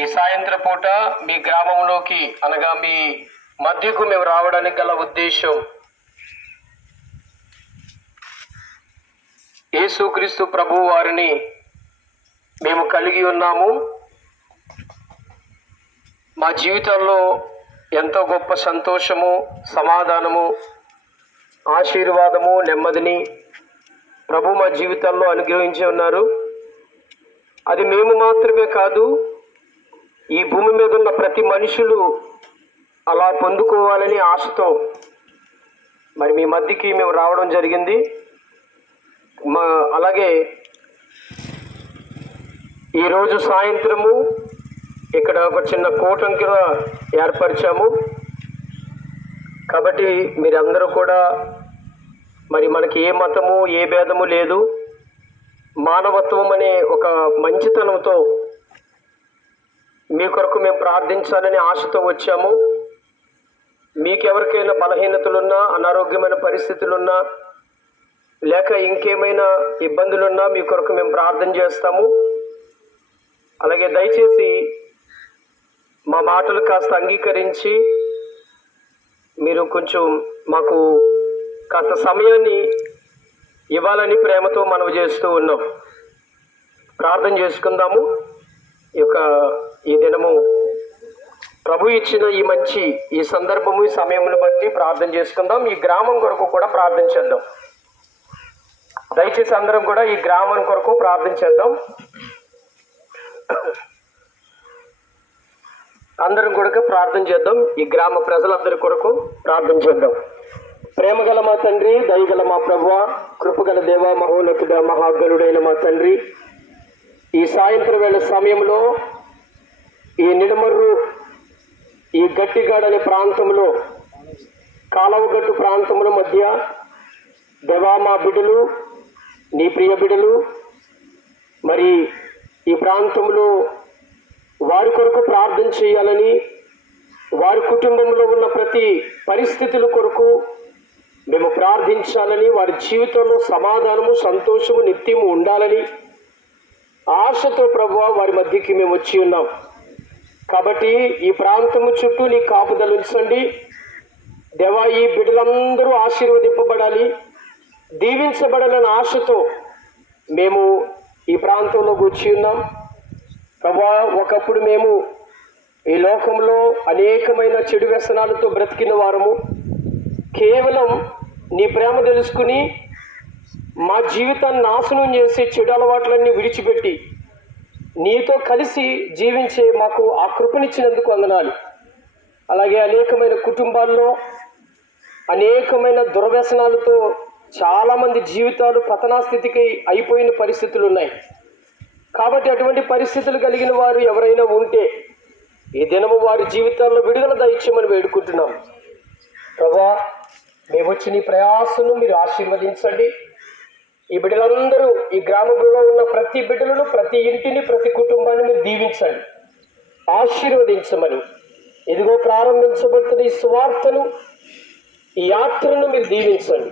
ఈ సాయంత్రం పూట మీ గ్రామంలోకి అనగా మీ మధ్యకు మేము రావడానికి గల ఉద్దేశం, యేసుక్రీస్తు ప్రభు వారిని మేము కలిగి ఉన్నాము. మా జీవితంలో ఎంతో గొప్ప సంతోషము, సమాధానము, ఆశీర్వాదము, నెమ్మదిని ప్రభు మా జీవితాల్లో అనుగ్రహించి ఉన్నారు. అది మేము మాత్రమే కాదు, ఈ భూమి మీద ఉన్న ప్రతి మనుషులు అలా పొందుకోవాలని ఆశతో మరి మీ మధ్యకి మేము రావడం జరిగింది. అలాగే ఈరోజు సాయంత్రము ఇక్కడ ఒక చిన్న కూటంకి ఏర్పరిచాము. కాబట్టి మీరందరూ కూడా మరి మనకి ఏ మతము ఏ భేదము లేదు, మానవత్వం అనే ఒక మంచితనంతో మీ కొరకు మేము ప్రార్థించాలని ఆశతో వచ్చాము. మీకెవరికైనా బలహీనతలున్నా, అనారోగ్యమైన పరిస్థితులున్నా, లేక ఇంకేమైనా ఇబ్బందులున్నా మీ కొరకు మేము ప్రార్థన చేస్తాము. అలాగే దయచేసి మా మాటలు కాస్త అంగీకరించి మీరు కొంచెం మాకు కాస్త సమయాన్ని ఇవ్వాలని ప్రేమతో మనవి చేస్తూ ఉన్నాం. ప్రార్థన చేసుకుందాము. ఈ దినము ప్రభు ఇచ్చిన ఈ సందర్భము, ఈ సమయమును బట్టి ప్రార్థన చేసుకుందాం. ఈ గ్రామం కొరకు కూడా ప్రార్థన చేద్దాం. దయచేసి అందరం కూడా ఈ గ్రామం కొరకు ప్రార్థన చేద్దాం. అందరం కూడా ప్రార్థన చేద్దాం. ఈ గ్రామ ప్రజలందరి కొరకు ప్రార్థన చేద్దాం. ప్రేమగల మా తండ్రి, దయగల మా ప్రభువా, కృపగల దేవ, మహోన్నతుడ, మహాగణుడైన మా తండ్రి, ఈ సాయంత్రం వేళ సమయంలో ఈ నిడమర్రు, ఈ గట్టిగాడనే ప్రాంతంలో, కాలవగట్టు ప్రాంతముల మధ్య దేవా, మా బిడ్డలు, నీ ప్రియ బిడ్డలు మరి ఈ ప్రాంతంలో వారి కొరకు ప్రార్థన చేయాలని, వారి కుటుంబంలో ఉన్న ప్రతి పరిస్థితుల కొరకు మేము ప్రార్థించాలని, వారి జీవితంలో సమాధానము, సంతోషము నిత్యము ఉండాలని ఆశతో ప్రభువా వారి మధ్యకి మేము వచ్చి ఉన్నాం. కాబట్టి ఈ ప్రాంతము చుట్టూ నీ కాపుదలు ఉంచండి దేవా. ఈ బిడ్డలందరూ ఆశీర్వదింపబడాలి, దీవించబడాలని ఆశతో మేము ఈ ప్రాంతంలో కూర్చి ఉన్నాం ప్రభువా. ఒకప్పుడు మేము ఈ లోకంలో అనేకమైన చెడు వ్యసనాలతో బ్రతికిన వారము. కేవలం నీ ప్రేమ తెలుసుకుని మా జీవితాన్ని నాశనం చేసే చెడు అలవాట్లన్నీ విడిచిపెట్టి నీతో కలిసి జీవించే మాకు ఆ కృపనిచ్చినందుకు వందనాలు. అలాగే అనేకమైన కుటుంబాల్లో అనేకమైన దుర్వ్యసనాలతో చాలామంది జీవితాలు పతనాస్థితికి అయిపోయిన పరిస్థితులు ఉన్నాయి. కాబట్టి అటువంటి పరిస్థితులు కలిగిన వారు ఎవరైనా ఉంటే ఈ దినము వారి జీవితాల్లో విడుదల దయచేయమని వేడుకుంటున్నాం ప్రభువా. మేము వచ్చి నీ ప్రయాసను మీరు ఆశీర్వదించండి. ఈ బిడ్డలందరూ, ఈ గ్రామంలో ఉన్న ప్రతి బిడ్డలను, ప్రతి ఇంటిని, ప్రతి కుటుంబాన్ని మీరు దీవించండి, ఆశీర్వదించమని. ఇదిగో ప్రారంభించబడుతున్న ఈ సువార్తను, ఈ యాత్రను మీరు దీవించండి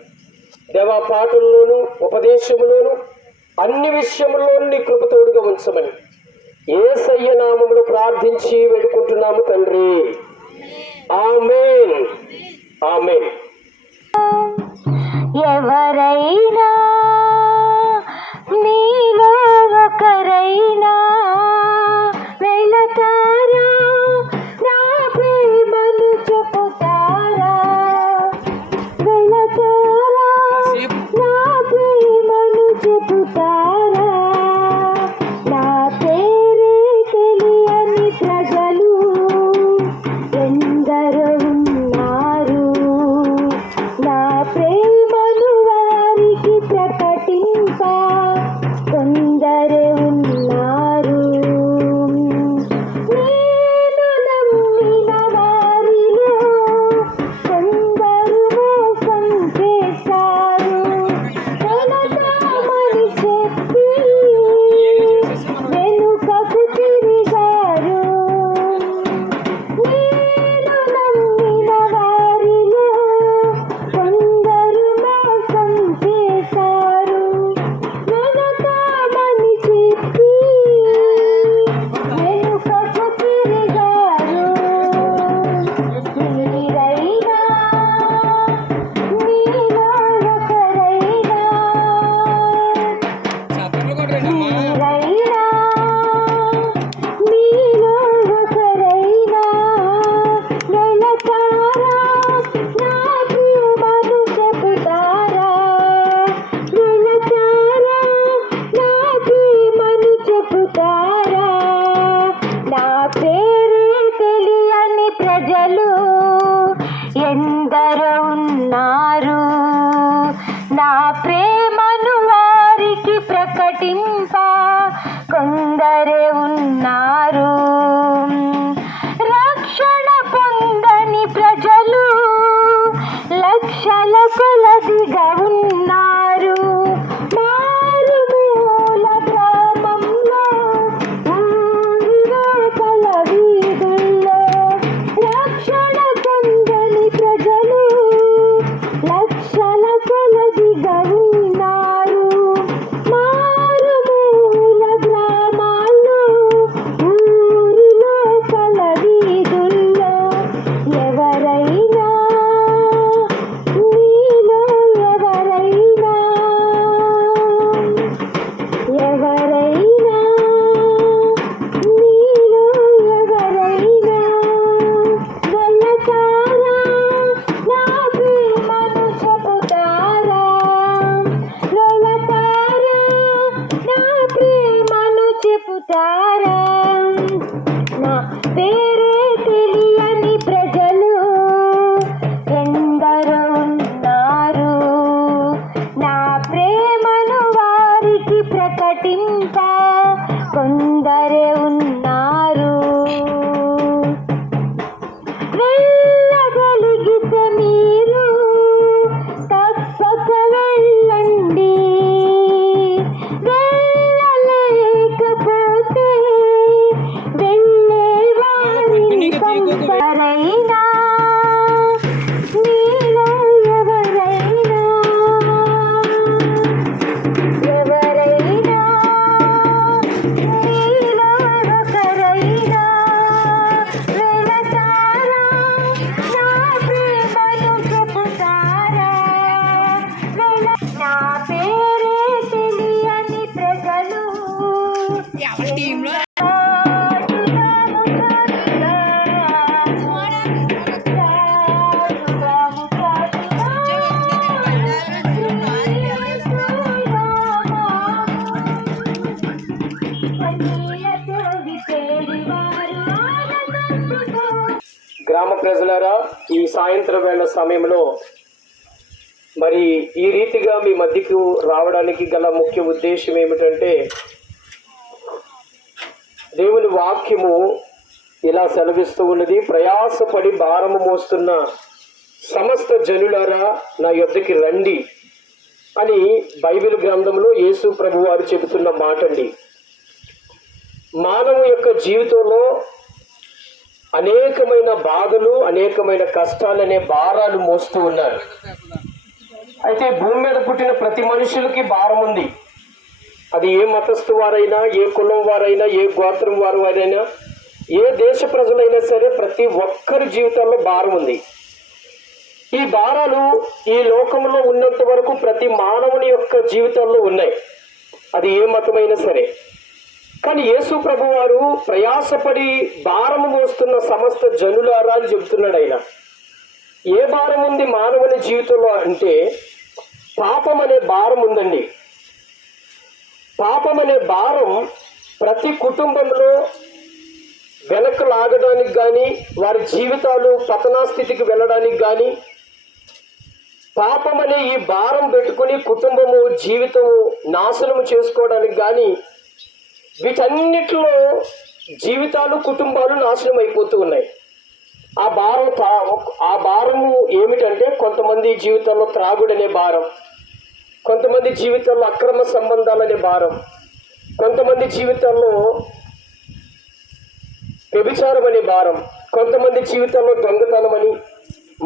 దేవా. పాటల్లోనూ, ఉపదేశంలోనూ, అన్ని విషయంలోనూ నీ కృపతోడుగా ఉంచమని యేసయ్య నామములో ప్రార్థించి వేడుకుంటున్నాము తండ్రి. ఆమేన్, ఆమేన్. ఎవరైనా మీలో ఒకరైనా వెళతారా, నా ప్రేమను చెబుతారా, వెళతారా, నా ప్రేమను చెబుతారా. నా పేరే తెలియని ప్రజలు ఎందరో ఉన్నారు, నా ప్రేమను వారికి పేరే తెలియని ప్రజలు ఎందరో ఉన్నారు. నా ప్రేమను వారికి ప్రకటింప కొందరే ఉన్నారు. వెళ్ళగలిగితే మీరు తప్పక వెళ్ళండి, వెళ్ళలేకపోతే వెళ్ళేవారిని పంపరైనా మీలో ఎవరైనా మీలో ఒకరైనా వెళతారా, నా ప్రేమను చెబుతారా? నా పేరే తెలియని ప్రజలు గ్రామ ప్రజలారా, ఈ సాయంత్రం వేళ సమయంలో మరి ఈ రీతిగా మీ మధ్యకు రావడానికి గల ముఖ్య ఉద్దేశం ఏమిటంటే, దేవుని వాక్యము ఇలా సెలవిస్తూ ఉన్నది, ప్రయాసపడి భారము మోస్తున్న సమస్త జనులారా నా యొద్దకి రండి అని బైబిల్ గ్రంథంలో యేసు ప్రభు వారు చెబుతున్న మాట అండి. మానవు యొక్క జీవితంలో అనేకమైన బాధలు, అనేకమైన కష్టాలనే భారాలు మోస్తూ ఉన్నారు. అయితే భూమి మీద పుట్టిన ప్రతి మనుషులకి భారం ఉంది. అది ఏ మతస్థు వారైనా, ఏ కులం వారైనా, ఏ గోత్రం వారైనా, ఏ దేశ ప్రజలైనా సరే ప్రతి ఒక్కరి జీవితాల్లో భారం ఉంది. ఈ భారాలు ఈ లోకంలో ఉన్నంత వరకు ప్రతి మానవుని యొక్క జీవితాల్లో ఉన్నాయి, అది ఏ మతమైనా సరే. కానీ యేసు ప్రభు వారు ప్రయాసపడి భారము మోస్తున్న సమస్త జనులారా అని చెబుతున్నాడు. ఆయన ఏ భారం ఉంది మానవుని జీవితంలో అంటే పాపం అనే భారం ఉందండి. పాపం అనే భారం ప్రతి కుటుంబంలో వెనక్కు లాగడానికి కానీ, వారి జీవితాలు పతనాస్థితికి వెళ్ళడానికి కానీ, పాపం అనే ఈ భారం పెట్టుకుని కుటుంబము జీవితము నాశనము చేసుకోవడానికి కానీ, వీటన్నిటిలో జీవితాలు కుటుంబాలు నాశనం అయిపోతూ ఉన్నాయి. ఆ భారము ఏమిటంటే, కొంతమంది జీవితంలో త్రాగుడనే భారం, కొంతమంది జీవితంలో అక్రమ సంబంధాలనే భారం, కొంతమంది జీవితంలో వ్యభిచారం అనే భారం, కొంతమంది జీవితంలో దొంగతనం అని,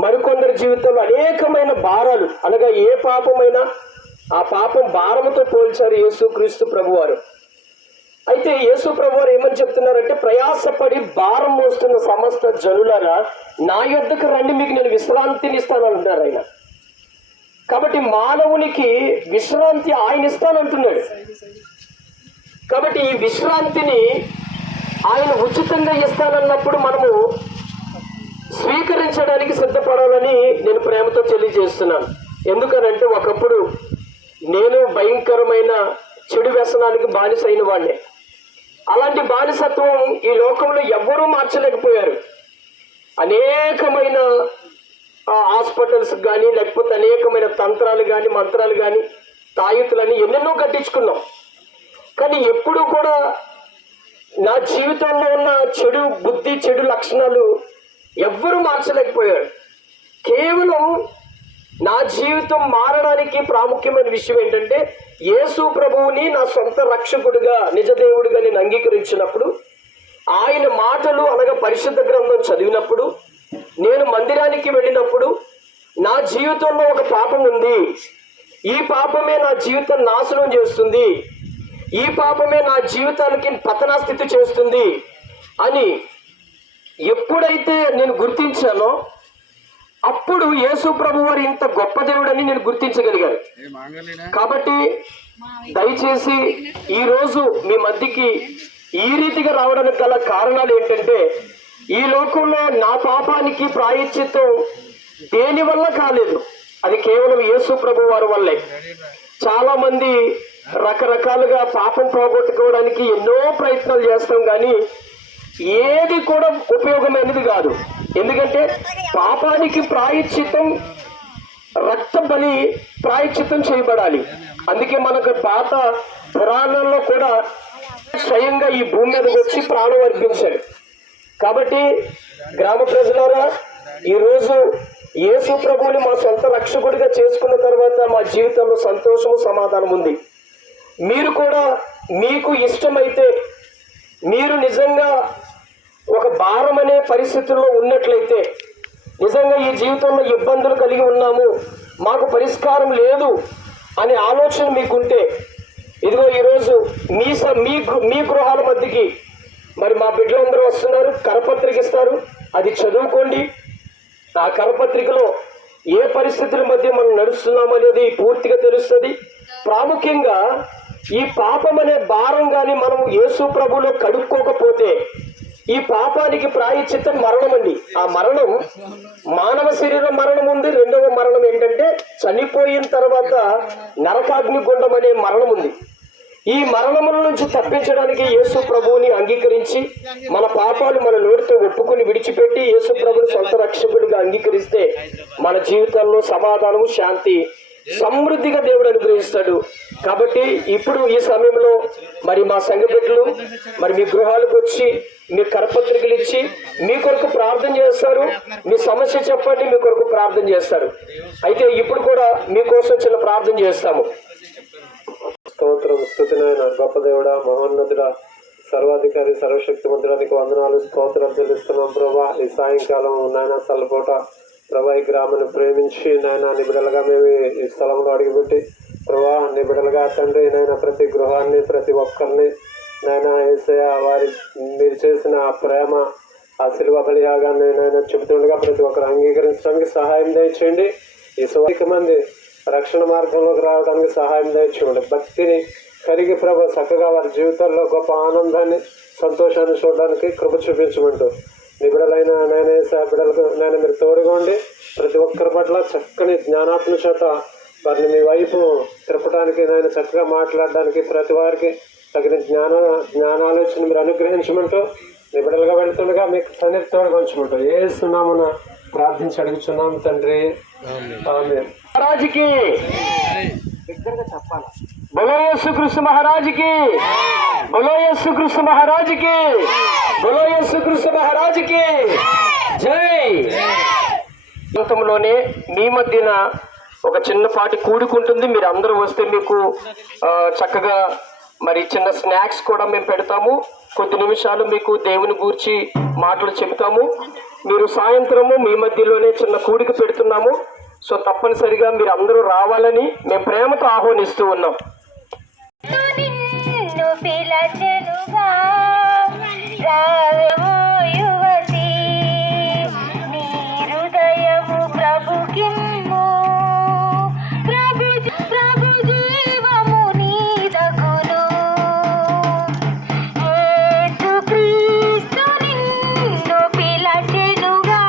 మరికొందరి జీవితంలో అనేకమైన భారాలు. అనగా ఏ పాపమైనా ఆ పాపం భారముతో పోల్చారు యేసుక్రీస్తు ప్రభువారు. అయితే యేసు ప్రభువారు ఏమని చెప్తున్నారంటే, ప్రయాసపడి భారం మోస్తున్న సమస్త జనులారా నా యొద్దకు రండి, మీకు నేను విశ్రాంతిని ఇస్తానంటున్నారు ఆయన. కాబట్టి మానవునికి విశ్రాంతి ఆయన ఇస్తానంటున్నాడు. కాబట్టి ఈ విశ్రాంతిని ఆయన ఉచితంగా ఇస్తానన్నప్పుడు మనము స్వీకరించడానికి సిద్ధపడాలని నేను ప్రేమతో తెలియజేస్తున్నాను. ఎందుకనంటే, ఒకప్పుడు నేను భయంకరమైన చెడు వ్యసనానికి బానిస అయిన వాడినే. అలాంటి బానిసత్వం ఈ లోకంలో ఎవ్వరూ మార్చలేకపోయారు. అనేకమైన హాస్పిటల్స్ కానీ, లేకపోతే అనేకమైన తంత్రాలు కానీ, మంత్రాలు కానీ, తాయుతులని ఎన్నెన్నో కట్టించుకున్నాం. కానీ ఎప్పుడూ కూడా నా జీవితంలో ఉన్న చెడు బుద్ధి, చెడు లక్షణాలు ఎవ్వరూ మార్చలేకపోయారు. కేవలం నా జీవితం మారడానికి ప్రాముఖ్యమైన విషయం ఏంటంటే, యేసు ప్రభువుని నా సొంత రక్షకుడిగా, నిజదేవుడిగా నేను అంగీకరించినప్పుడు, ఆయన మాటలు అనగా పరిశుద్ధ గ్రంథం చదివినప్పుడు, నేను మందిరానికి వెళ్ళినప్పుడు, నా జీవితంలో ఒక పాపం ఉంది, ఈ పాపమే నా జీవితం నాశనం చేస్తుంది, ఈ పాపమే నా జీవితానికి పతనాస్థితి చేస్తుంది అని ఎప్పుడైతే నేను గుర్తించానో, అప్పుడు యేసు ప్రభు వారు ఇంత గొప్ప దేవుడని నేను గుర్తించగలిగాను. కాబట్టి దయచేసి ఈరోజు మీ మధ్యకి ఈ రీతిగా రావడానికి గల కారణాలు ఏంటంటే, ఈ లోకంలో నా పాపానికి ప్రాయశ్చిత్తం దేని వల్ల కాలేదు, అది కేవలం యేసు ప్రభు వారి వల్లే. చాలా మంది రకరకాలుగా పాపం పోగొట్టుకోవడానికి ఎన్నో ప్రయత్నాలు చేస్తాం, కానీ ఏది కూడా ఉపయోగమైనది కాదు. ఎందుకంటే పాపానికి ప్రాయశ్చిత్తం రక్త బలి ప్రాయశ్చిత్తం చేయబడాలి. అందుకే మనకు పాత పురాణాల్లో కూడా స్వయంగా ఈ భూమి మీదకి వచ్చి ప్రాణం అర్పించాడు. కాబట్టి గ్రామ ప్రజలారా, ఈరోజు యేసు ప్రభువుని మా సొంత రక్షకుడిగా చేసుకున్న తర్వాత మా జీవితంలో సంతోషము సమాధానం ఉంది. మీరు కూడా మీకు ఇష్టమైతే, మీరు నిజంగా ఒక భారం అనే పరిస్థితుల్లో ఉన్నట్లయితే, నిజంగా ఈ జీవితంలో ఇబ్బందులు కలిగి ఉన్నాము, మాకు పరిష్కారం లేదు అనే ఆలోచన మీకుంటే, ఇదిగో ఈరోజు మీ గృహాల మధ్యకి మరి మా బిడ్డలందరూ వస్తున్నారు, కరపత్రిక ఇస్తారు, అది చదువుకోండి. ఆ కరపత్రికలో ఏ పరిస్థితుల మధ్య మనం నడుస్తున్నాం అనేది పూర్తిగా తెలుస్తుంది. ప్రాముఖ్యంగా ఈ పాపం అనే భారం కానీ మనము యేసు ప్రభువులో కడుక్కోకపోతే ఈ పాపానికి ప్రాయశ్చిత్తం మరణం అండి. ఆ మరణం మానవ శరీరం మరణం ఉంది. రెండవ మరణం ఏంటంటే చనిపోయిన తర్వాత నరకాగ్ని గుండం అనే మరణం ఉంది. ఈ మరణముల నుంచి తప్పించడానికి యేసు ప్రభువుని అంగీకరించి మన పాపాలు మన నోటితో ఒప్పుకుని విడిచిపెట్టి యేసు ప్రభుని సొంత రక్షకుడిగా అంగీకరిస్తే మన జీవితంలో సమాధానము, శాంతి, సమృద్ధిగా దేవుడు అనుగ్రహిస్తాడు. కాబట్టి ఇప్పుడు ఈ సమయంలో మరి మా సంఘ బిడ్డలు మరి మీ గృహాలకు వచ్చి మీ కరపత్రికలు ఇచ్చి మీ కొరకు ప్రార్థన చేస్తారు. మీ సమస్య చెప్పండి, మీ కొరకు ప్రార్థన చేస్తారు. అయితే ఇప్పుడు కూడా మీకోసం చిన్న ప్రార్థన చేస్తాము. స్తోత్రం, స్తుతినైన గొప్ప దేవుడా, మహోన్నతుడా, సర్వాధికారి, సర్వశక్తిమంతుడానికి వందనాలు, స్తోత్రం చెల్లిస్తున్నాం ప్రభా. ఈ సాయంకాలం నాయన చల్లపూట ప్రభా ఈ గ్రామాన్ని ప్రేమించి నాయన నిబిడలుగా మేము ఈ స్థలంలో అడిగిపెట్టి ప్రభా నిబిడలుగా తండ్రి నాయన ప్రతి గృహాన్ని, ప్రతి ఒక్కరిని నాయన యేసయ్య వారి మీరు చేసిన ఆ ప్రేమ, ఆ శిలువ బలియాగాన్ని నాయన చెబుతుండగా ప్రతి ఒక్కరు అంగీకరించడానికి సహాయం దయచేయండి. ఈ సువార్త మంది రక్షణ మార్గంలోకి రావడానికి సహాయం దయచేయండి. భక్తిని కలిగి ప్రభు చక్కగా వారి జీవితాల్లో గొప్ప ఆనందాన్ని, సంతోషాన్ని చూడడానికి కృప చూపించమంటూ నిబిడలైన నాయన బిడ్డలకు నాయన మీరు తోడుకోండి. ప్రతి ఒక్కరి పట్ల చక్కని జ్ఞానాత్మ చేత వారిని మీ వైపు తిరపడానికి నాయన చక్కగా మాట్లాడడానికి ప్రతి వారికి తగిన జ్ఞానాలోచన మీరు అనుగ్రహించమంటూ నిబిడలుగా వెళ్తుండగా మీకు సన్నిధి తోడుకొంచమంటూ యేసు నామమున ప్రార్థించి అడుగుచున్నాం తండ్రి, ఆమేన్. మహారాజుకి బలో యేసుక్రీస్తు మహారాజుకి, బలో యేసుక్రీస్తు మహారాజుకి, బలో యేసుక్రీస్తు మహారాజుకి జై. ప్రాంతంలోనే మీ మధ్యన ఒక చిన్నపాటి కూడుకుంటుంది. మీరు అందరూ వస్తే మీకు చక్కగా మరి చిన్న స్నాక్స్ కూడా మేము పెడతాము. కొద్ది నిమిషాలు మీకు దేవుని గూర్చి మాటలు చెబుతాము. మీరు సాయంత్రము మీ మధ్యలోనే చిన్న కూడిక పెడుతున్నాము. సో తప్పనిసరిగా మీరు అందరూ రావాలని మేము ప్రేమతో ఆహ్వానిస్తూ ఉన్నాం. నిన్ను పిలచెనుగా రావెమో యువతి, నీ హృదయము ప్రభుకిమ్ము, ప్రభు జీవము నీదగును. యేసుక్రీస్తు నిన్ను పిలచెనుగా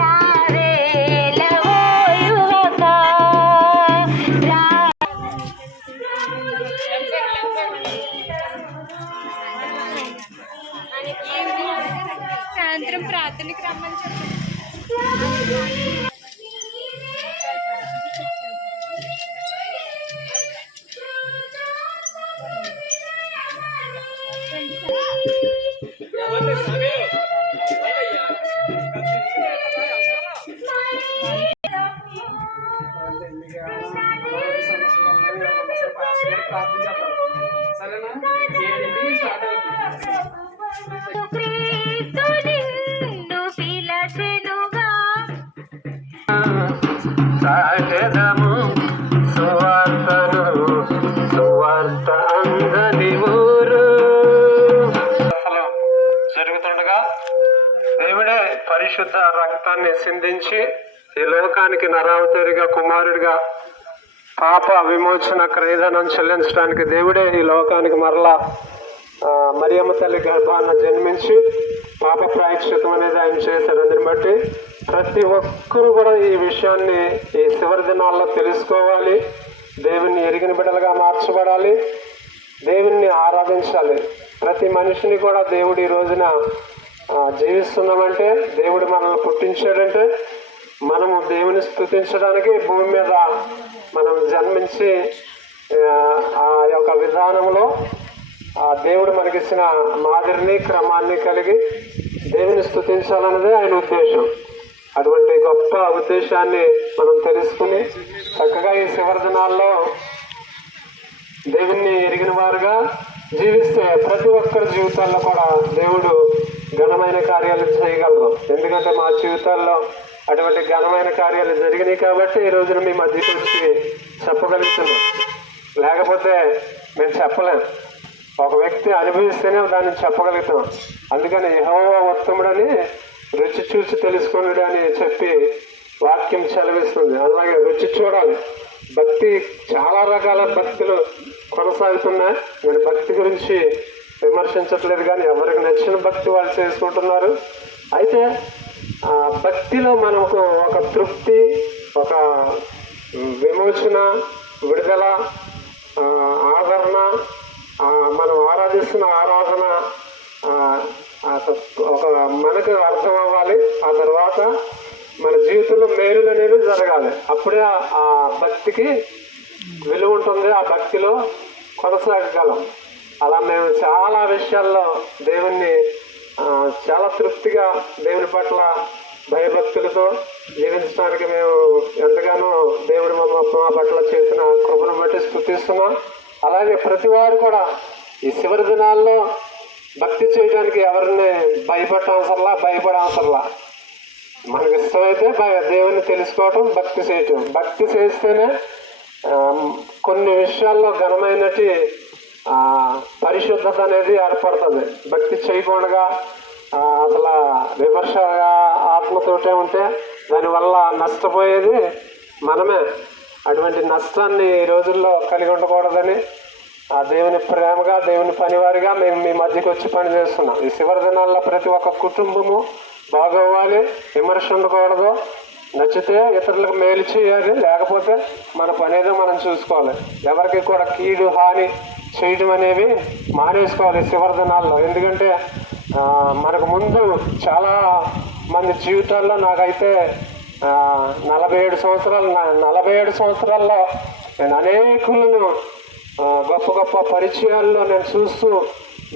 రావేలవో యువత, సాయంత్రం ప్రార్థనకి రమ్మని చెప్పండి. క్రీస్తు నిన్ను పిలచెనుగా సాగదము సువార్తను, సువార్త అందని ఊరు. అసలు జరుగుతుండగా దేవుడే పరిశుద్ధ రక్తాన్ని సిందించి ఈ లోకానికి నరావతారిగా, కుమారుడిగా పాప విమోచన క్రయధనం చెల్లించడానికి దేవుడే ఈ లోకానికి మరలా మరియమ్మ తల్లి గర్భాన జన్మించి పాప ప్రాయశ్చిత్తం అనేది ఆయన చేశారు. అందుని బట్టి ప్రతి ఒక్కరూ కూడా ఈ విషయాన్ని ఈ చివరి దినాల్లో తెలుసుకోవాలి. దేవుణ్ణి ఎరిగిన బిడ్డలుగా మార్చబడాలి, దేవుణ్ణి ఆరాధించాలి. ప్రతి మనిషిని కూడా దేవుడు ఈ రోజున జీవిస్తున్నామంటే, దేవుడు మనల్ని పుట్టించాడంటే మనము దేవుని స్తుతించడానికి భూమి మీద మనం జన్మించి ఆ యొక్క విధానంలో ఆ దేవుడు మనకిచ్చిన మాదిరిని క్రమాన్ని కలిగి దేవుని స్తుతించాలన్నదే ఆయన ఉద్దేశం. అటువంటి గొప్ప ఉద్దేశాన్ని మనం తెలుసుకుని చక్కగా ఈ చివరి దినాల్లో దేవుణ్ణి ఎరిగిన వారుగా జీవిస్తే ప్రతి ఒక్కరి జీవితాల్లో కూడా దేవుడు ఘనమైన కార్యాలు చేయగలరు. ఎందుకంటే మా జీవితాల్లో అటువంటి ఘనమైన కార్యాలు జరిగినాయి కాబట్టి ఈ రోజున మీ మధ్యకి వచ్చి చెప్పగలుగుతున్నాం. లేకపోతే మేము చెప్పలేం. ఒక వ్యక్తి అనుభవిస్తేనే దాన్ని చెప్పగలుగుతాం. అందుకని యెహోవా ఉత్తముడని రుచి చూసి తెలుసుకున్నాడు అని చెప్పి వాక్యం చదివిస్తుంది. అలాగే రుచి చూడాలి. భక్తి చాలా రకాల భక్తులు కొనసాగుతున్నాయి. నేను భక్తి గురించి విమర్శించట్లేదు, కానీ ఎవరికి నచ్చిన భక్తి వాళ్ళు చేసుకుంటున్నారు. అయితే భక్తిలో మనకు ఒక తృప్తి, ఒక విమోచన, విడుదల, ఆదరణ, మనం ఆరాధిస్తున్న ఆరాధన ఒక మనకు అర్థం అవ్వాలి. ఆ తర్వాత మన జీవితంలో మేలులు అనేవి జరగాలి. అప్పుడే ఆ భక్తికి విలువ ఉంటుంది. ఆ భక్తిలో కొనసాగగలం. అలా మేము చాలా విషయాల్లో దేవుణ్ణి చాలా తృప్తిగా దేవుని పట్ల భయభక్తులతో జీవించడానికి మేము ఎంతగానో దేవుడు మా పట్ల చేసిన కృపను బట్టి స్తుతిస్తున్నాం. అలాగే ప్రతి వారు కూడా ఈ చివరి దినాల్లో భక్తి చేయడానికి ఎవరిని భయపడవసరలా. మనకి ఇష్టమైతే దేవుని తెలుసుకోవటం, భక్తి చేయటం. భక్తి చేస్తేనే కొన్ని విషయాల్లో ఘనమైనటి పరిశుద్ధత అనేది ఏర్పడుతుంది. భక్తి చేయకుండా అసలు విమర్శ ఆత్మతోటే ఉంటే దానివల్ల నష్టపోయేది మనమే. అటువంటి నష్టాన్ని ఈ రోజుల్లో కలిగి ఉండకూడదని ఆ దేవుని ప్రేమగా, దేవుని పనివారిగా మేము మీ మధ్యకి వచ్చి పని చేస్తున్నాం. ఈ చివరి దినాల్లో ప్రతి ఒక్క కుటుంబము బాగోవాలి, విమర్శ ఉండకూడదు. నచ్చితే ఇతరులకు మేలు చేయాలి, లేకపోతే మన పని ఏదో మనం చూసుకోవాలి. ఎవరికి కూడా కీడు హాని చేయడం అనేవి మానేసుకోవాలి చివరి దినాల్లో. ఎందుకంటే మనకు ముందు చాలా మంది జీవితాల్లో, నాకైతే 47 సంవత్సరాల్లో నేను అనేకులను గొప్ప గొప్ప పరిచయాల్లో నేను చూస్తూ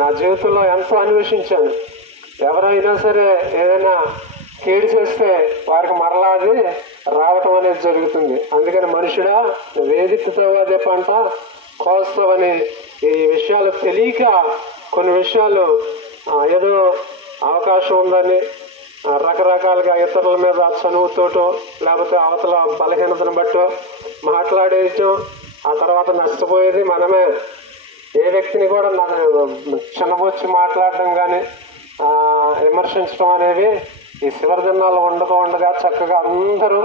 నా జీవితంలో ఎంతో అన్వేషించాను. ఎవరైనా సరే ఏదైనా కీడు చేస్తే వారికి మరలా అది రావటం అనేది జరుగుతుంది. అందుకని మనుషుడా వేదికతో అదే పంట కోస్తావని ఈ విషయాలు తెలియక కొన్ని విషయాలు ఏదో అవకాశం ఉందని రకరకాలుగా ఇతరుల మీద చనువుతోటో లేకపోతే అవతల బలహీనతను బట్టో మాట్లాడేయటం, ఆ తర్వాత నష్టపోయేది మనమే. ఏ వ్యక్తిని కూడా చిన్నబొచ్చి మాట్లాడడం కానీ విమర్శించడం అనేవి ఈ చివరి దినాల్లో ఉండగా చక్కగా అందరూ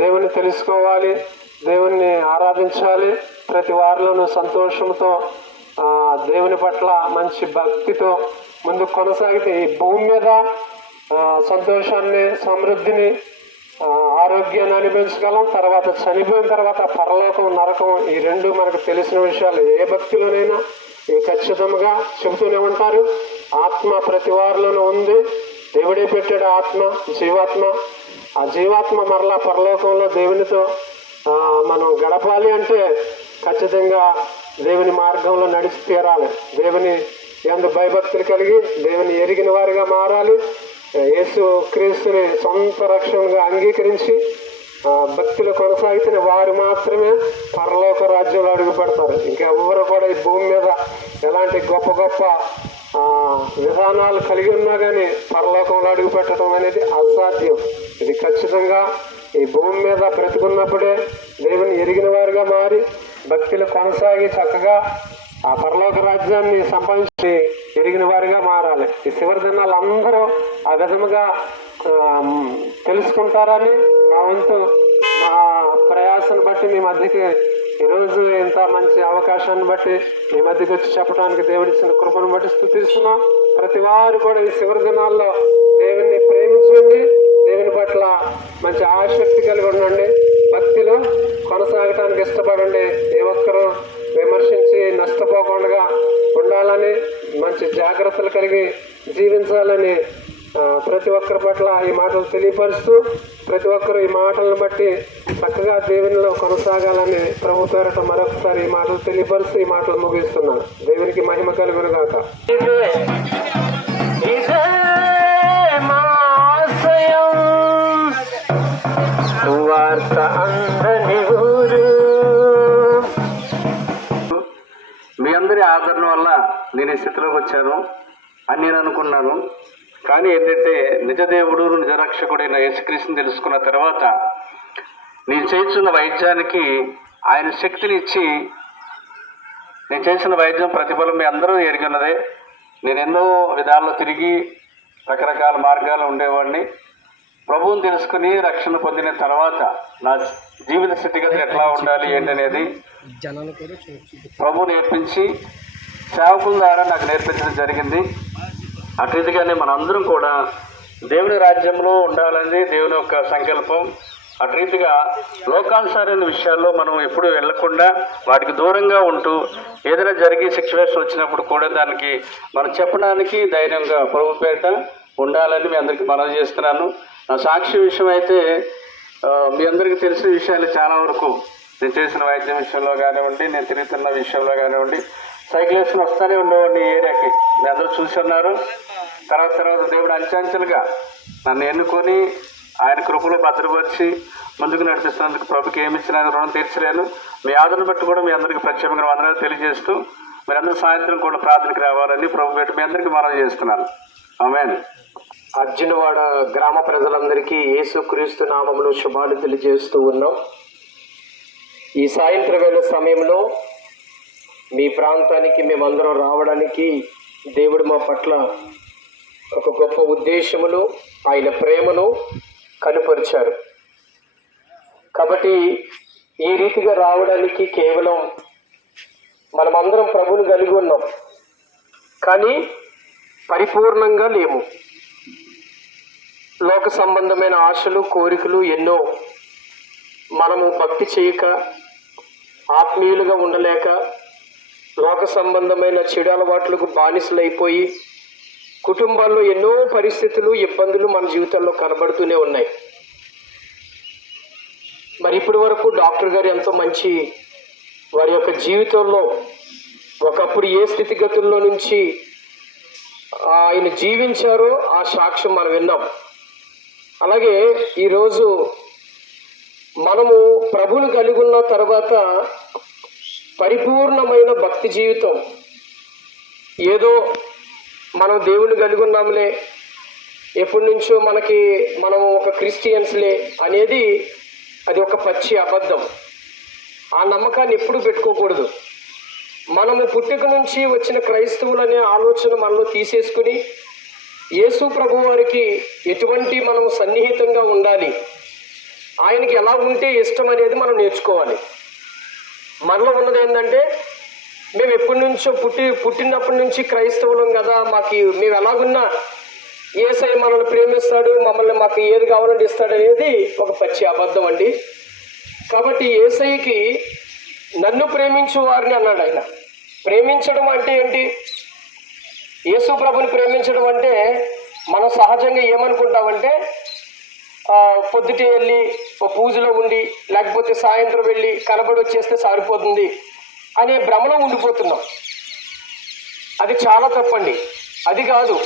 దేవుని తెలుసుకోవాలి, దేవుణ్ణి ఆరాధించాలి. ప్రతి వారిలోనూ సంతోషంతో దేవుని పట్ల మంచి భక్తితో ముందుకు కొనసాగితే ఈ భూమి మీద సంతోషాన్ని, సమృద్ధిని, ఆరోగ్యాన్ని అనుభవించగలం. తర్వాత చనిపోయిన తర్వాత పరలోకం, నరకం ఈ రెండు మనకు తెలిసిన విషయాలు. ఏ భక్తిలోనైనా ఖచ్చితంగా చెబుతూనే ఉంటారు. ఆత్మ ప్రతి వారిలోనూ ఉంది. దేవుడే పెట్టాడు ఆత్మ, జీవాత్మ. ఆ జీవాత్మ మరలా పరలోకంలో దేవునితో మనం గడపాలి అంటే ఖచ్చితంగా దేవుని మార్గంలో నడిచి తీరాలి. దేవుని యందు భయభక్తులు కలిగి దేవుని ఎరిగిన వారిగా మారాలి. యేసు క్రీస్తుని సొంత రక్షణగా అంగీకరించి భక్తులు కొనసాగితే వారు మాత్రమే పరలోక రాజ్యంలో అడుగు పెడతారు. ఇంకెవ్వరు కూడా ఈ భూమి మీద ఎలాంటి గొప్ప గొప్ప విధానాలు కలిగి ఉన్నా కానీ పరలోకంలో అడుగు పెట్టడం అనేది అసాధ్యం. ఇది ఖచ్చితంగా ఈ భూమి మీద బ్రతుకున్నప్పుడే దేవుని ఎరిగిన వారిగా మారి భక్తులు కొనసాగి చక్కగా ఆ పరలోక రాజ్యాన్ని సంపాదించి ఎరిగిన వారిగా మారాలి. ఈ చివరి దినాలు అందరూ ఆ విధముగా తెలుసుకుంటారని మా వంతు మా ప్రయాసాన్ని బట్టి మీ మధ్యకి ఈరోజు ఇంత మంచి అవకాశాన్ని బట్టి మీ మధ్యకి వచ్చి చెప్పడానికి దేవుడిచ్చిన కృపను బట్టి స్తుతిస్తున్నాం. ప్రతి వారు కూడా ఈ చివరి దినాల్లో దేవుని ప్రేమించండి, దేవుని పట్ల మంచి ఆసక్తి కలిగి ఉండండి, భక్తిలో కొనసాగటానికి ఇష్టపడండి. ఏ ఒక్కరూ విమర్శించి నష్టపోకుండా ఉండాలని, మంచి జాగ్రత్తలు కలిగి జీవించాలని ప్రతి ఒక్కరి పట్ల ఈ మాటలు తెలియపరుస్తూ, ప్రతి ఒక్కరు ఈ మాటలను బట్టి చక్కగా దేవునిలో కొనసాగాలని ప్రభు పేరట మరొకసారి ఈ మాటలు తెలియపరుస్తూ ఈ మాటలు ముగిస్తున్నాను. దేవునికి మహిమ కలుగునుగాక. మీ అందరి ఆదరణ వల్ల నేను ఈ స్థితిలోకి వచ్చాను అని నేను అనుకున్నాను. కానీ ఏంటంటే నిజదేవుడు నిజరక్షకుడైన యేసుక్రీస్తుని తెలుసుకున్న తర్వాత నేను చేస్తున్న వైద్యానికి ఆయన శక్తిని ఇచ్చి, నేను చేసిన వైద్యం ప్రతిఫలం మీ అందరూ ఎరిగినదే. నేను ఎన్నో విధాల్లో తిరిగి రకరకాల మార్గాలు ఉండేవాడిని. ప్రభువుని తెలుసుకుని రక్షణ పొందిన తర్వాత నా జీవిత స్థితిగతులు ఎట్లా ఉండాలి ఏంటనేది ప్రభు నేర్పించి సేవకుల ద్వారా నాకు నేర్పించడం జరిగింది. అట్రీతిగానే మనందరం కూడా దేవుని రాజ్యంలో ఉండాలని దేవుని యొక్క సంకల్పం. అట్రీతిగా లోకానుసారైన విషయాల్లో మనం ఎప్పుడు వెళ్లకుండా వాటికి దూరంగా ఉంటూ, ఏదైనా జరిగే సిచ్యువేషన్ వచ్చినప్పుడు కూడా దానికి మనం చెప్పడానికి ధైర్యంగా ప్రభు పేరిట ఉండాలని మీ అందరికీ మనవి చేస్తున్నాను. నా సాక్షి విషయం అయితే మీ అందరికీ తెలిసిన విషయాలు చాలా వరకు నేను చేసిన వైద్యం విషయంలో కానివ్వండి, నేను తిరుగుతున్న విషయంలో కానివ్వండి, సైకిల్ వేసుకుని వస్తూనే ఉండేవాడిని ఈ ఏరియాకి. మీ అందరూ చూసి ఉన్నారు. తర్వాత దేవుడు అంచెలుగా నన్ను ఎన్నుకొని ఆయన కృపలో భద్రపరిచి ముందుకు నడిపిస్తున్నందుకు ప్రభుకి ఏమి ఇచ్చినా రుణం తీర్చలేను. మీ ఆదరణ బట్టి కూడా మీ అందరికీ ప్రత్యేకంగా వందనాలు తెలియజేస్తూ, మీరందరూ సాయంత్రం కూడా ప్రార్థనకి రావాలని ప్రభు పెట్టి మీ అందరికీ మనవి చేస్తున్నాను. ఆమేన్. అర్జునవాడ గ్రామ ప్రజలందరికీ యేసుక్రీస్తు నామములో శుభాలు తెలియజేస్తూ ఉన్నాం. ఈ సాయంత్రం వేళ సమయంలో మీ ప్రాంతానికి మేమందరం రావడానికి దేవుడు మా పట్ల ఒక గొప్ప ఉద్దేశమును, ఆయన ప్రేమను కనుపరిచారు. కాబట్టి ఈ రీతిగా రావడానికి కేవలం మనమందరం ప్రభువుని కలిగి ఉన్నాం, కానీ పరిపూర్ణంగా లేము. లోక సంబంధమైన ఆశలు, కోరికలు ఎన్నో, మనము భక్తి చేయక, ఆత్మీయులుగా ఉండలేక, లోక సంబంధమైన చెడు అలవాట్లకు బానిసలైపోయి కుటుంబాల్లో ఎన్నో పరిస్థితులు, ఇబ్బందులు మన జీవితంలో కనబడుతూనే ఉన్నాయి. మరి ఇప్పటి వరకు డాక్టర్ గారు ఎంతో మంచి వారి యొక్క జీవితంలో ఒకప్పుడు ఏ స్థితిగతుల్లో నుంచి ఆయన జీవించారో ఆ సాక్ష్యం మనం విన్నాం. అలాగే ఈరోజు మనము ప్రభువుని కలిగి ఉన్న తర్వాత పరిపూర్ణమైన భక్తి జీవితం, ఏదో మనం దేవుని కలిగి ఉన్నాములే, ఎప్పటి నుంచో మనం ఒక క్రిస్టియన్స్లే అనేది అది ఒక పచ్చి అబద్ధం. ఆ నమ్మకాన్ని ఎప్పుడు పెట్టుకోకూడదు. మనము పుట్టుక నుంచి వచ్చిన క్రైస్తవులనే ఆలోచన మనలో తీసేసుకుని యేసు ప్రభు వారికి ఎటువంటి మనం సన్నిహితంగా ఉండాలి, ఆయనకి ఎలా ఉంటే ఇష్టం అనేది మనం నేర్చుకోవాలి. మనలో ఉన్నది ఏంటంటే, మేము ఎప్పటి నుంచో పుట్టినప్పటి నుంచి క్రైస్తవులం కదా, మేము ఎలాగున్నా యేసయ్య మనల్ని ప్రేమిస్తాడు, మాకు ఏది కావాలంటే ఇస్తాడు అనేది ఒక పచ్చి అబద్ధం అండి. కాబట్టి యేసయ్యకి నన్ను ప్రేమించు వారిని అన్నాడు ఆయన. ప్రేమించడం అంటే ఏంటి? యేసు ప్రభుని ప్రేమించడం అంటే మనం సహజంగా ఏమనుకుంటామంటే, పొద్దుటే వెళ్ళి ఒక పూజలో ఉండి, లేకపోతే సాయంత్రం వెళ్ళి కనబడి వచ్చేస్తే సరిపోతుంది అనే భ్రమలో ఉండిపోతున్నాం. అది చాలా తప్పండి. అది కాదు.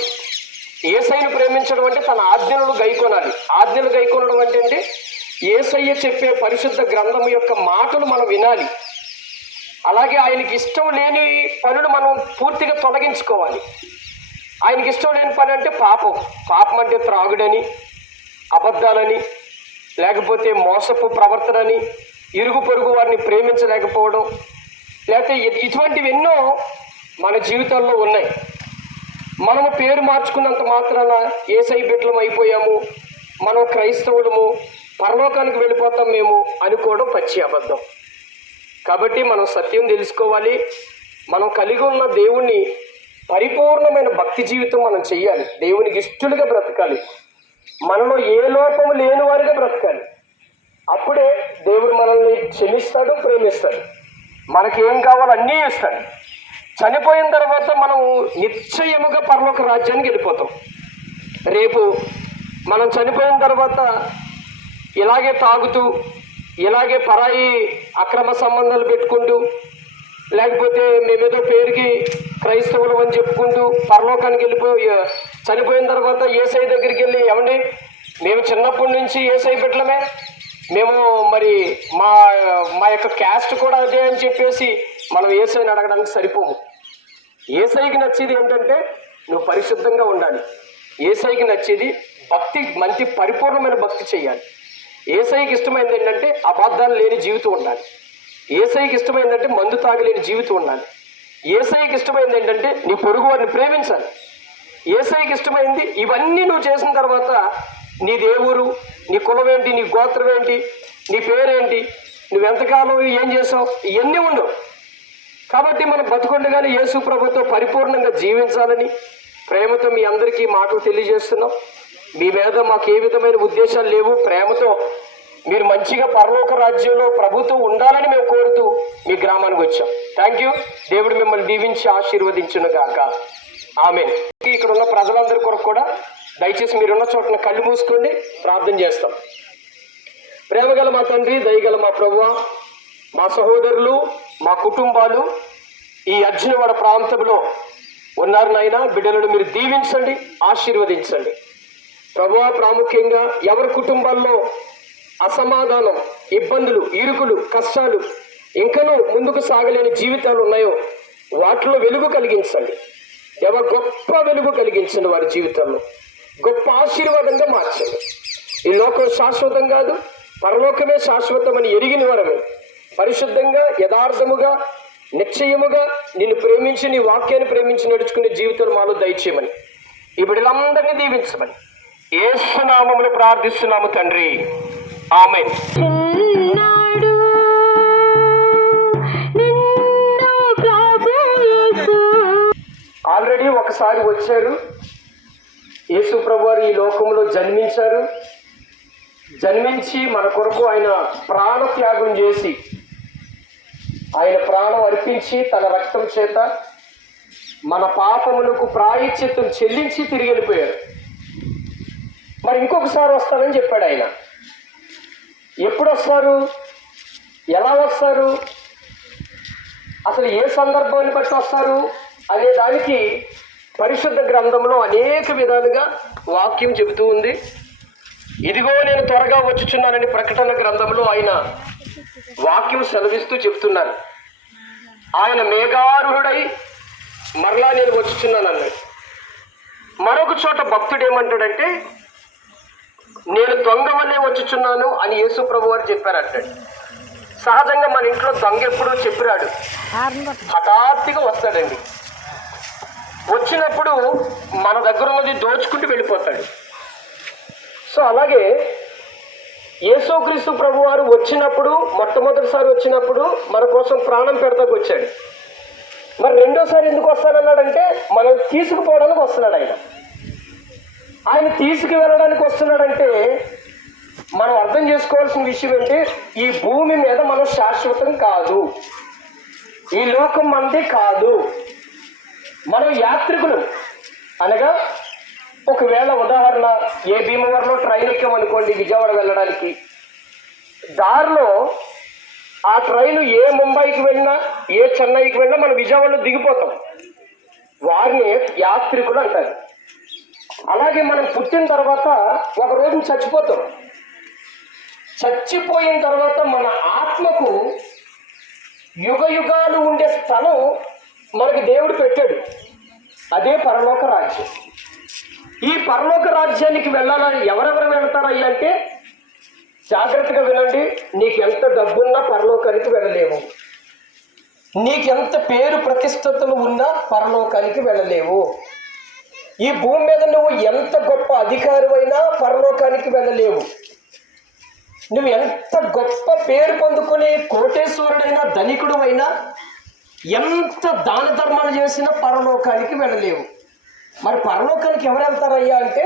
యేసయ్యను ప్రేమించడం అంటే తన ఆజ్ఞలను గైకొనాలి. ఆజ్ఞలు గైకొనడం అంటే ఏంటి? యేసయ్య చెప్పే పరిశుద్ధ గ్రంథం యొక్క మాటలు మనం వినాలి. అలాగే ఆయనకి ఇష్టం లేని పనులు మనం పూర్తిగా తొలగించుకోవాలి. ఆయనకి ఇష్టం లేని పని అంటే పాపం అంటే త్రాగుడని, అబద్ధాలని, లేకపోతే మోసపు ప్రవర్తనని, ఇరుగు పొరుగు వారిని ప్రేమించలేకపోవడం, లేకపోతే ఇటువంటివి ఎన్నో మన జీవితాల్లో ఉన్నాయి. మనము పేరు మార్చుకున్నంత మాత్రాన యేసయ్య బిడ్డలం అయిపోయాము, మనం క్రైస్తవులము, పరలోకానికి వెళ్ళిపోతాం మేము అనుకోవడం పచ్చి అబద్ధం. కాబట్టి మనం సత్యం తెలుసుకోవాలి. మనం కలిగి ఉన్న దేవుణ్ణి పరిపూర్ణమైన భక్తి జీవితం మనం చెయ్యాలి. దేవునికి ఇష్టలుగా బ్రతకాలి. మనలో ఏ లోపము లేని వారిగా బ్రతకాలి. అప్పుడే దేవుడు మనల్ని క్షమిస్తాడు, ప్రేమిస్తాడు. మనకేం కావాలో అన్నీ ఇస్తాడు. చనిపోయిన తర్వాత మనం నిశ్చయముగా పరలోక రాజ్యానికి వెళ్ళిపోతాం. రేపు మనం చనిపోయిన తర్వాత ఇలాగే తాగుతూ, ఇలాగే పరాయి అక్రమ సంబంధాలు పెట్టుకుంటూ, లేకపోతే మేమేదో పేరుకి క్రైస్తవులు అని చెప్పుకుంటూ పరలోకానికి వెళ్ళిపోయి చనిపోయిన తర్వాత యేసయ్య దగ్గరికి వెళ్ళి, ఏమండి మేము చిన్నప్పటి నుంచి యేసయ్య బిడ్డలమే, మేము మరి మా మా యొక్క క్యాస్ట్ కూడా అదే అని చెప్పేసి మనం యేసయ్యని అడగడానికి సరిపోము. యేసయ్యకి నచ్చేది ఏంటంటే నువ్వు పరిశుద్ధంగా ఉండాలి. యేసయ్యకి నచ్చేది భక్తి, మంచి పరిపూర్ణమైన భక్తి చేయాలి. యేసయ్యకి ఇష్టమైంది ఏంటంటే అబద్ధాలు లేని జీవితం ఉండాలి. యేసయ్యకి ఇష్టమైందంటే మందు తాగలేని జీవితం ఉండాలి. యేసయ్యకి ఇష్టమైంది ఏంటంటే నీ పొరుగు వారిని ప్రేమించాలి. యేసయ్యకి ఇష్టమైంది ఇవన్నీ నువ్వు చేసిన తర్వాత నీ దేవురు, నీ కులం ఏంటి, నీ గోత్రం ఏంటి, నీ పేరేంటి, నువ్వెంతకాలం ఏం చేసావు, ఇవన్నీ ఉండవు. కాబట్టి మనం బతుకుండగానే యేసు ప్రభుతో పరిపూర్ణంగా జీవించాలని ప్రేమతో మీ అందరికీ మాటలు తెలియజేస్తున్నాం. మీ మీద మాకు ఏ విధమైన ఉద్దేశాలు లేవు. ప్రేమతో మీరు మంచిగా పరలోక రాజ్యంలో ప్రభుత్వం ఉండాలని మేము కోరుతూ మీ గ్రామానికి వచ్చాం. Thank you. దేవుడు మిమ్మల్ని దీవించి ఆశీర్వదించును గాక. ఆమేన్. ఇక్కడ ఉన్న ప్రజలందరి కొరకు కూడా దయచేసి మీరున్న చోటన కళ్ళు మూసుకోండి, ప్రార్థన చేస్తాం. ప్రేమగల మా తండ్రి, దయగల మా ప్రభువా, మా సహోదరులు, మా కుటుంబాలు ఈ అర్జునవాడ ప్రాంతంలో ఉన్నారు నాయన. బిడ్డలను మీరు దీవించండి, ఆశీర్వదించండి ప్రభువా. ప్రాముఖ్యంగా ఎవరి కుటుంబాల్లో అసమాధానం, ఇబ్బందులు, ఇరుకులు, కష్టాలు, ఇంకనూ ముందుకు సాగలేని జీవితాలు ఉన్నాయో వాటిలో వెలుగు కలిగించండి. గొప్ప వెలుగు కలిగించండి. వారి జీవితంలో గొప్ప ఆశీర్వాదంగా మార్చండి. ఈ లోకం శాశ్వతం కాదు, పరలోకమే శాశ్వతమని ఎరిగిన వరమే పరిశుద్ధంగా, యథార్థముగా, నిశ్చయముగా నిన్ను ప్రేమించి, నీ వాక్యాన్ని ప్రేమించి నడుచుకునే జీవితాలు మాలో దయచేయమని, ఈ బిడ్డలందరినీ దీవించమని యేసు నామములో ప్రార్థిస్తున్నాము తండ్రి. ఆమేన్. ఆల్రెడీ ఒకసారి వచ్చారు. యేసు ప్రభువారు ఈ లోకంలో జన్మించారు. జన్మించి మన కొరకు ఆయన ప్రాణత్యాగం చేసి, ఆయన ప్రాణం అర్పించి తన రక్తం చేత మన పాపములకు ప్రాయశ్చిత్తం చెల్లించి తిరిగి వెళ్ళిపోయారు. మరి ఇంకొకసారి వస్తానని చెప్పాడు ఆయన. ఎప్పుడు వస్తారు, ఎలా వస్తారు, అసలు ఏ సందర్భాన్ని బట్టి వస్తారు అనే దానికి పరిశుద్ధ గ్రంథంలో అనేక విధాలుగా వాక్యం చెబుతూ ఉంది. ఇదిగో నేను త్వరగా వచ్చుచున్నానని ప్రకటన గ్రంథంలో ఆయన వాక్యం సెలవిస్తూ చెప్తున్నారు. ఆయన మేఘారూఢుడై మరలా నేను వచ్చుచున్నాను అన్నాడు. మరొక చోట భక్తుడు ఏమంటాడంటే నేను దొంగ వల్లే వచ్చుచున్నాను అని యేసు ప్రభు వారు చెప్పారంటాడు. సహజంగా మన ఇంట్లో దొంగ ఎప్పుడూ చెప్పిరాడు, హఠాత్తుగా వస్తాడండి. వచ్చినప్పుడు మన దగ్గర ఉన్నది దోచుకుంటూ వెళ్ళిపోతాడు. సో అలాగే యేసుక్రీస్తు ప్రభు వారు వచ్చినప్పుడు, మొట్టమొదటిసారి వచ్చినప్పుడు మన కోసం ప్రాణం పెడతాకు వచ్చాడు. మరి రెండోసారి ఎందుకు వస్తానన్నాడంటే మనం తీసుకుపోవడానికి వస్తున్నాడు. ఆయన తీసుకు వెళ్ళడానికి వస్తున్నాడంటే మనం అర్థం చేసుకోవాల్సిన విషయం ఏంటి, ఈ భూమి మీద మనం శాశ్వతం కాదు, ఈ లోకం మనది కాదు, మనం యాత్రికులు. అనగా ఒకవేళ ఉదాహరణ ఏ భీమవరంలో ట్రైన్ ఎక్కామనుకోండి విజయవాడ వెళ్ళడానికి, దారిలో ఆ ట్రైన్ ఏ ముంబైకి వెళ్ళినా ఏ చెన్నైకి వెళ్ళినా మనం విజయవాడలో దిగిపోతాం. వారిని యాత్రికులు అంటారు. అలాగే మనం పుట్టిన తర్వాత ఒక రోజు చచ్చిపోతాం. చచ్చిపోయిన తర్వాత మన ఆత్మకు యుగ యుగాలు ఉండే స్థలం మనకి దేవుడు పెట్టాడు. అదే పరలోక రాజ్యం. ఈ పరలోక రాజ్యానికి వెళ్ళాలని ఎవరెవరు వెళ్తారయ్యా అంటే జాగ్రత్తగా వినండి. నీకెంత డబ్బున్నా పరలోకానికి వెళ్ళలేవు, నీకెంత పేరు ప్రతిష్టతలు ఉన్నా పరలోకానికి వెళ్ళలేవు, ఈ భూమి మీద నువ్వు ఎంత గొప్ప అధికారివైనా పరలోకానికి వెళ్ళలేవు, నువ్వు ఎంత గొప్ప పేరు పొందుకునే కోటేశ్వరుడైనా ధనికుడు అయినా ఎంత దాన ధర్మాలు చేసినా పరలోకానికి వెళ్ళలేవు. మరి పరలోకానికి ఎవరు వెళ్తారయ్యా అంటే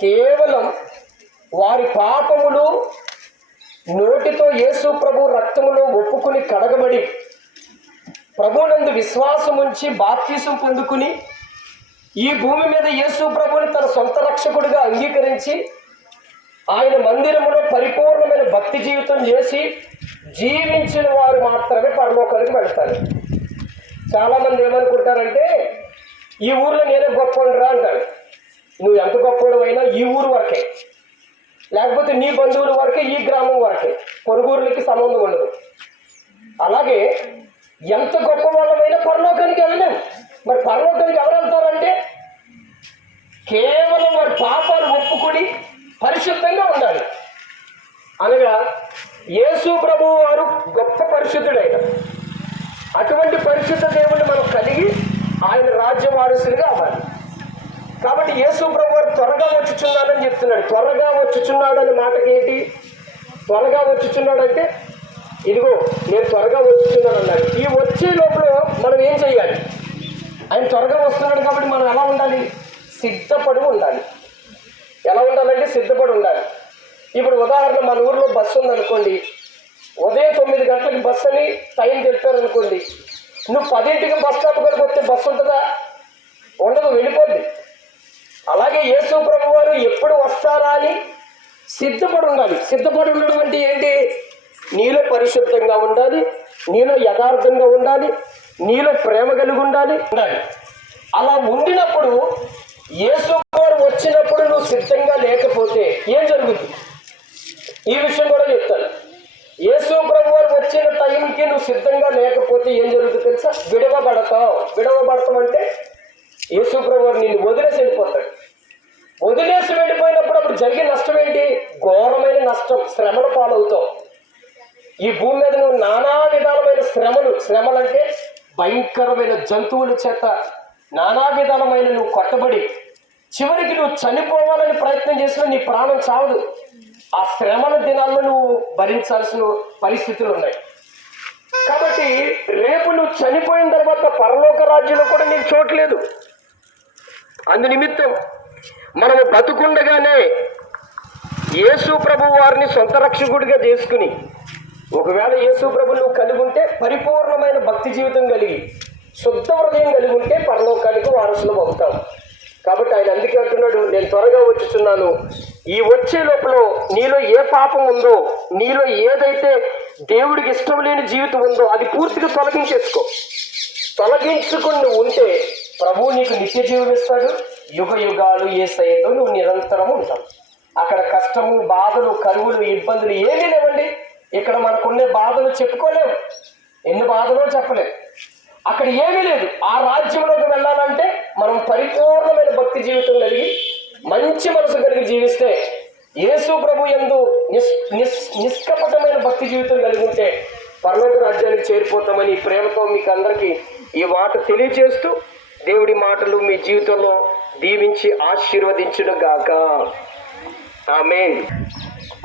కేవలం వారి పాపములు నోటితో యేసు ప్రభు రక్తములో ఒప్పుకుని కడగబడి ప్రభునందు విశ్వాసం ఉంచి బాప్తీసం పొందుకుని ఈ భూమి మీద యేసు ప్రభుని తన సొంత రక్షకుడిగా అంగీకరించి ఆయన మందిరములో పరిపూర్ణమైన భక్తి జీవితం చేసి జీవించిన వారు మాత్రమే పరలోకానికి వెళ్తారు. చాలామంది ఏమనుకుంటారంటే ఈ ఊర్లో నేనే గొప్పవాడురా అంటారు. నువ్వు ఎంత గొప్పవాడివైనా ఈ ఊరు వరకే, లేకపోతే నీ బంధువుల వరకే, ఈ గ్రామం వరకే, పొరుగురులకి సంబంధం ఉండదు. అలాగే ఎంత గొప్ప వాళ్ళమైనా పరలోకానికి వెళ్ళలేం. మరి పరలోకానికి ఎవరు వెళ్తారంటే కేవలం వారి పాపాలు ఒప్పుకొని పరిశుద్ధంగా ఉండాలి. అనగా యేసు ప్రభువు వారు గొప్ప పరిశుద్ధుడైన అటువంటి పరిశుద్ధ దేవుణ్ణి మనం కలిగి ఆయన రాజ్య వారసులుగా అవ్వాలి. కాబట్టి యేసు ప్రభు వారు త్వరగా వచ్చుచున్నాడని చెప్తున్నాడు. త్వరగా వచ్చుచున్నాడు అనే మాటకి ఏంటి? త్వరగా వచ్చుచున్నాడంటే ఇదిగో నేను త్వరగా వచ్చుచున్నాను అన్నాడు. ఈ వచ్చే లోపల మనం ఏం చేయాలి? ఆయన త్వరగా వస్తున్నాడు కాబట్టి మనం ఎలా ఉండాలి? సిద్ధపడి ఉండాలి. ఎలా ఉండాలంటే సిద్ధపడి ఉండాలి. ఇప్పుడు ఉదాహరణ మన ఊర్లో బస్సు ఉందనుకోండి, ఉదయం 9 గంటలకి బస్సు అని టైం చెప్పారనుకోండి, నువ్వు 10ంటికి బస్ స్టాప్ కలిగి వస్తే బస్సు ఉంటుందా? ఉండదు, వెళ్ళిపోద్ది. అలాగే యేసు ప్రభు వారు ఎప్పుడు వస్తారా అని సిద్ధపడి ఉండాలి. సిద్ధపడి ఉండడం అంటే ఏంటి? నీలో పరిశుద్ధంగా ఉండాలి, నీలో యథార్థంగా ఉండాలి, నీలో ప్రేమ కలిగి ఉండాలి. అలా ఉండినప్పుడు యేసు వారు వచ్చినప్పుడు నువ్వు సిద్ధంగా లేకపోతే ఏం జరుగుతుంది? ఈ విషయం కూడా చెప్తాను. యేసు ప్రభు వారు వచ్చిన టైంకి నువ్వు సిద్ధంగా లేకపోతే ఏం జరుగుతుంది తెలుసా? విడవబడతావు. విడవబడతాం అంటే యేసు ప్రభు వారు నిన్ను వదిలేసి వెళ్ళిపోతాడు. వదిలేసి వెళ్ళిపోయినప్పుడు అప్పుడు జరిగే నష్టం ఏంటి? ఘోరమైన నష్టం, శ్రమల పాలవుతావు. ఈ భూమి మీద నువ్వు నానా విధాలమైన శ్రమలు అంటే భయంకరమైన జంతువుల చేత నానా విధాలమైన నువ్వు కొట్టబడి చివరికి నువ్వు చనిపోవాలని ప్రయత్నం చేసినా నీ ప్రాణం చావదు. ఆ శ్రమల దినాల్లో నువ్వు భరించాల్సిన పరిస్థితులు ఉన్నాయి. కాబట్టి రేపు నువ్వు చనిపోయిన తర్వాత పరలోక రాజ్యంలో కూడా నీకు చోట్లేదు. అందు నిమిత్తం మనము బతుకుండగానే యేసు ప్రభు వారిని సొంత రక్షకుడిగా చేసుకుని, ఒకవేళ యేసు ప్రభు నువ్వు కలిగి ఉంటే పరిపూర్ణమైన భక్తి జీవితం కలిగి శుద్ధ హృదయం కలిగి ఉంటే పరలోకానికి వారసులు అవుతాం. కాబట్టి ఆయన అందుకే అంటున్నాడు, నేను త్వరగా వచ్చుచున్నాను. ఈ వచ్చే లోపల నీలో ఏ పాపం ఉందో, నీలో ఏదైతే దేవుడికి ఇష్టం లేని జీవితం ఉందో అది పూర్తిగా తొలగించేసుకో. తొలగించుకుని నువ్వు ఉంటే ప్రభువు నీకు నిత్య జీవం ఇస్తాడు. యుగ యుగాలు యేసయ్యతో నువ్వు నిరంతరం ఉంటావు. అక్కడ కష్టము, బాధలు, కరువులు, ఇబ్బందులు ఏమీ లేవండి. ఇక్కడ మనకున్నే బాధలు చెప్పుకోలేము, ఎన్ని బాధలో చెప్పలేము. అక్కడ ఏమీ లేదు. ఆ రాజ్యంలోకి వెళ్ళాలంటే మనం పరిపూర్ణమైన భక్తి జీవితం కలిగి మంచి మనసు కలిగి జీవిస్తే, యేసు ప్రభు యందు నిష్కపటమైన భక్తి జీవితం కలిగి ఉంటే పరలోక రాజ్యానికి చేరిపోతామని ప్రేమతో మీకు అందరికీ ఈ మాట తెలియజేస్తూ దేవుడి మాటలు మీ జీవితంలో దీవించి ఆశీర్వదించును గాక. ఆమేన్.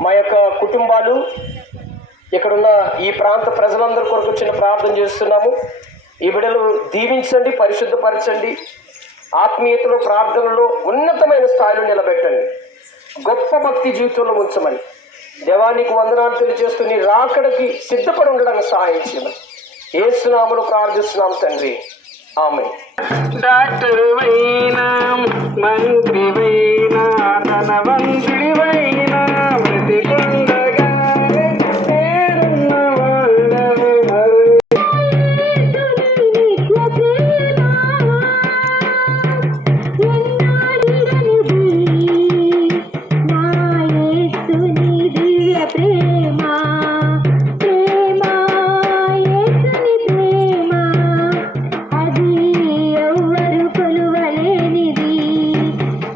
మా యొక్క కుటుంబాలు, ఇక్కడున్న ఈ ప్రాంత ప్రజలందరి కొరకు చిన్న ప్రార్థన చేస్తున్నాము. ఈ బిడ్డలు దీవించండి, పరిశుద్ధపరచండి, ఆత్మీయతలో ప్రార్థనలో ఉన్నతమైన స్థాయిలో నిలబెట్టండి, గొప్ప భక్తి జీవితంలో ఉంచమని దేవానికి వందనాలు తెలియజేస్తూ నీ రాకడకి సిద్ధపడి ఉండడానికి సహాయం చేయమని యేసునామములో ప్రార్థిస్తున్నాం తండ్రి. ఆమేన్. డాక్టర్ వైనా, మంత్రి వైనా, ధనవంతుడి వైనా, బ్రతికుండగా పేరున్న వాళ్ళను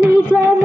నిజం